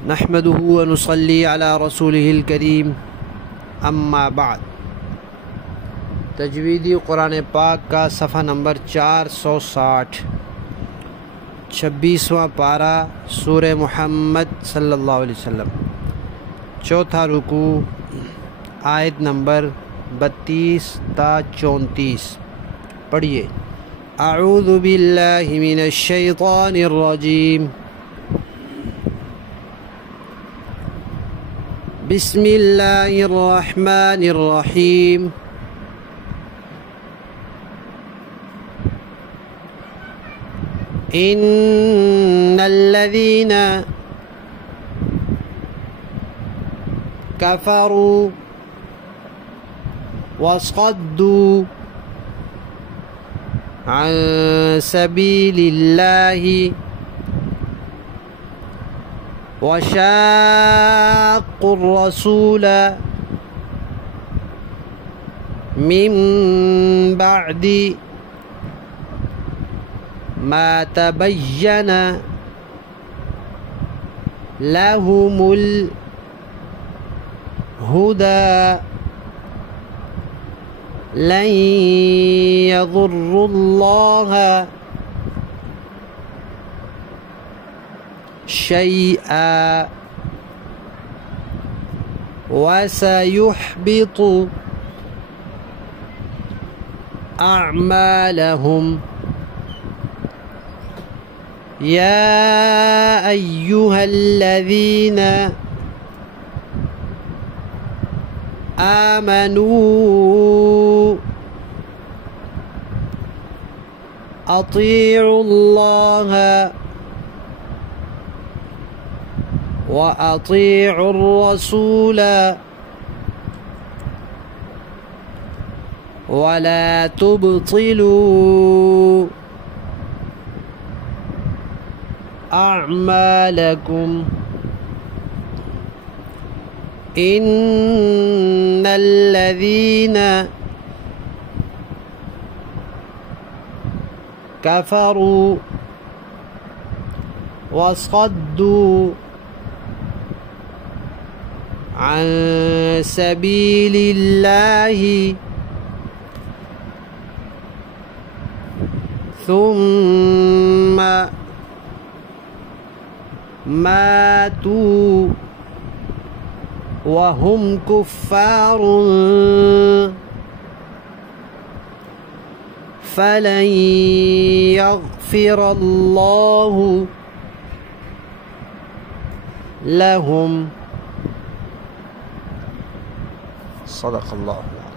नहमदुहु व नुसल्ली अला रसूलिहिल करीम अम्मा बाद। तजवीदी कुरान पाक का सफ़ा नंबर 460, 26वां पारा, सूरह मुहम्मद सल्लल्लाहु अलैहि वसल्लम, चौथा रुकू, आयत नंबर 32 ता 34। पढ़िए। अऊज़ु बिल्लाहि मिनश शैतानिर रजीम, बिस्मिल्लाहिर रहमानिर रहीम। इन्नल्लज़ीना कफ़रू वसद्दू अन सबीलिल्लाहि वशाक़्क़ुर रसूल मिन बअदी मा तबय्यन लहुमुल हुदा लन यज़ुर्रुल्लाह शैआ वसयुहबितु अअमालहुम। या अय्युहल्लज़ीना आमनू अतीउल्लाह व अतीउर रसूल वला तुबतिलू अअमालकुम। इन्नल्लज़ीना कफ़रू वसद्दू अन सबीलिल्लाहि सुम्मा मातू वहुम कुफ़्फ़ारुन फ़लन यग़फ़िरल्लाहु लहुम। सदक़ल्लाहु।